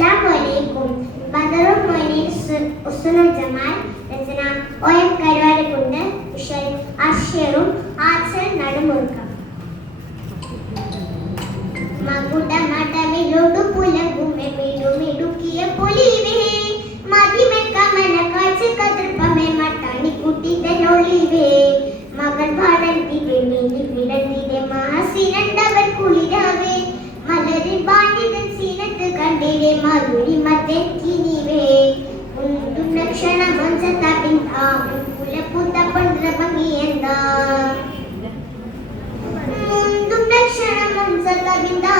അസ്സലാമലൈക്കും. ബദറുൽ Moeen ഉസ്നുൽ Jamal. രചന OM Karuvarakundu. വിഷയം അർഷറും ആച്ചൽ നടുമുറുക്കം. മകുടമടമിലൊടു പുലകുമെ മിടുമിടുക്കിയ പൊലിവേ മതിമെ കമന കാഴ്ച കതിർപ്പമെ മട്ടാണിക്കുട്ടി തന്നൊളിവേ മകൾ വളർത്തിവെ മിനി വിടർത്തിലെ മാസിരണ്ടവർ കുളിരാവേ മലരിൽ ബാണിതൻ സീനത്ത് കണ്ടിലെ മധുരി മത്തെക്കിനിവേ ഉണ്ടും ലക്ഷണ മഞ്ചത്താപിന്താ കുലപ്പുത്ത പണ്ഡ്ര ഭംഗിയെന്താ ഉണ്ടും ലക്ഷണ മഞ്ചത്താപിന്താ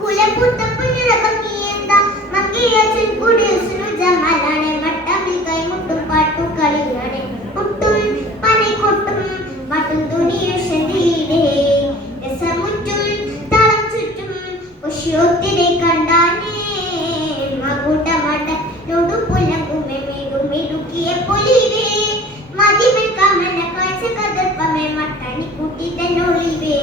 കുലപ്പുത്ത പണ്ഡ്ര ഭംഗിയെന്താ മങ്കിയച്ചൻ കുടിയുസ്നു ജമാലാണ് മട്ടമിൽ കൈമുട്ടും പാട്ടു കളിയാണ് മുട്ടും പനികൊട്ടും മട്ടും തുണിയുഷന്തീരേ രസമുറ്റും തളം ചുറ്റും കുശിയൊത്തിനെ കണ്ടാനേ മകുടമടലോടു പുലകുമെ മിടുമിടുക്കിയ പൊലിവേ മതിമെ കമന കാഴ്ച കതിർപ്പമെ മട്ടാണിക്കുട്ടി തന്നൊളിവേ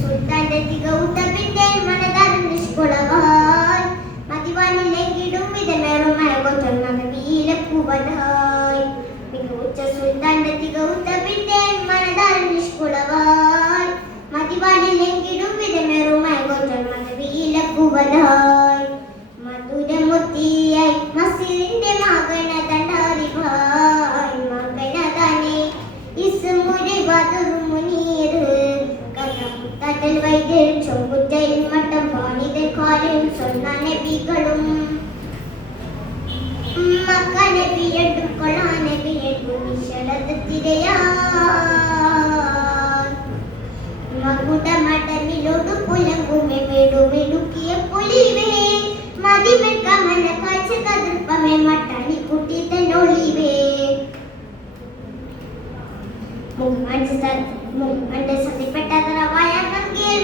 സുൽത്താന്റെ തികൗത്തപ്പിന്റെ മനതാരം നിഷ്കുളവായി മതിവാനിലെങ്കിലും വിധമേറുമായ കൊച്ചൊന്നത് വീലക്കുവനായി മികവുച്ച സുൽത്താന്റെ തികൗത്തപ്പിന്റെ മനതാരം നിഷ്കുളവായി മതിവാനിലെങ്കിലും വിധമേറുമായ കൊച്ചൊന്നത് വീലക്കുവനായി മധുരമുത്തിയായി മസിലിന്റെ മകന തണ്ടാറിവായി മകനതാനെ ഇസ്മുരി ബദറു മുനീർ കഥൽ വൈദ്യരും ചൊങ്കുറ്റയും മട്ടം പാണിത കാലും സ്വന്ന നബികളും മക്ക നബിയെടും കൊള്ളാ നബിയെടും നിശലത്തിരയാ മകുടമടമിലൊടു പുലകുമെ മിടുമിടുക്കിയ പൊലിവേ മതിമെ കമന കാഴ്ച കതിർപ്പമെ മട്ടാണിക്കുട്ടി തന്നൊളിവേ മുമ്പ് സതിപ്പെട്ടതറവായ കങ്കേൽ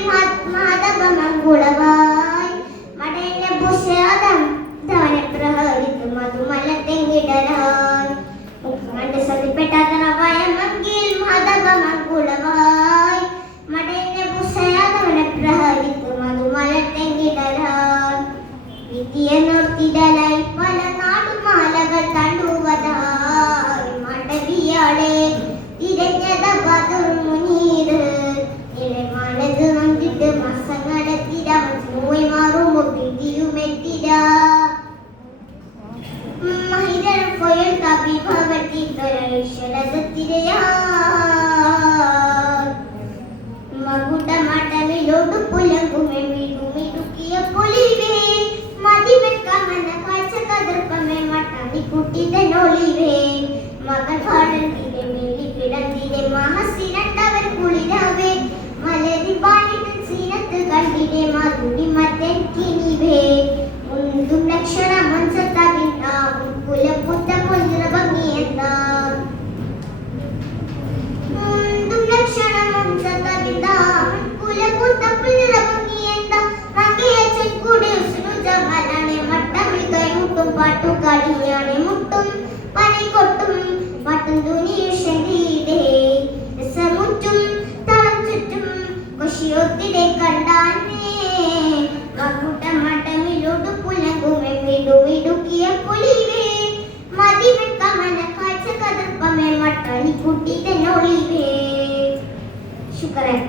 മാധവ മംഗുളവായി മടയന്റെ ഭൂഷാദം ധവന പ്രഹരിത്തു മധുമല തെങ്ങിടരായി മുമ്പ് സതിപ്പെട്ടതറവായ മങ്കേൽ മാധവ മംഗുളവായി മടയന്റെ ഭൂഷാദവന പ്രഹരിത്തു മധുമല തെങ്ങിടരായി വിദ്യ നിർത്തിടലായി പല നാടുമാലകൾ തണ്ടുവതായി മടവിയാളെ തിരഞ്ഞത ബദർ മുനീർ നിലമാനത് നന്ദിട്ട് മാസങ്ങളെത്തിര നോയി മാറുമ്പോ വിധിയുമെത്തിര മഹിതർ കൊയൽ കവിഭവത്തി തൊരൈശ്വരത്തിരയാ മകുടമടമിലൊടു പുലകുമെ മിടുമിടുക്കിയ പൊലിവേ മതിമെ കമന കാഴ്ച കതിർപ്പമെ മട്ടാണിക്കുട്ടി തന്നൊളിവേ മകൾ വളർത്തിലെ മേലി കിടന്നിലെ മഹസിരണ്ടവർ കുളിരാവേ മലരി ബാണിതൻ സീനത്ത് കണ്ടിലെ മധുരി മത്തെക്കിനിവേ ഉണ്ടും ലക്ഷണ മഞ്ചത്താവിന്താ കുലപ്പുത്ത പൊഞ്ചിറ ഭംഗിയെന്താ ഉണ്ടും ലക്ഷണ മഞ്ചത്താവിന്താ കുലപ്പുത്ത പൊഞ്ചിറ ഭംഗിയെന്താ മങ്കിയച്ചൻ കുടിയുസ്നു ജമാലാണ് മട്ടമിൽ കൈമുട്ടും പാട്ടു കളിയാണ് മുട്ടും പനികൊട്ടും മട്ടും തുണിയുഷന്തീരേ രസമുറ്റും തളം ചുറ്റും കുശിയൊത്തിനെ കണ്ടാനേ മകുടമടമിലൊടു പുലകുമെ മിടുമിടുക്കിയ പൊലിവേ മതിമെ കമന കാഴ്ച കതിർപ്പമെ മട്ടാണിക്കുട്ടി തന്നൊളിവേ. ശുക്രൻ.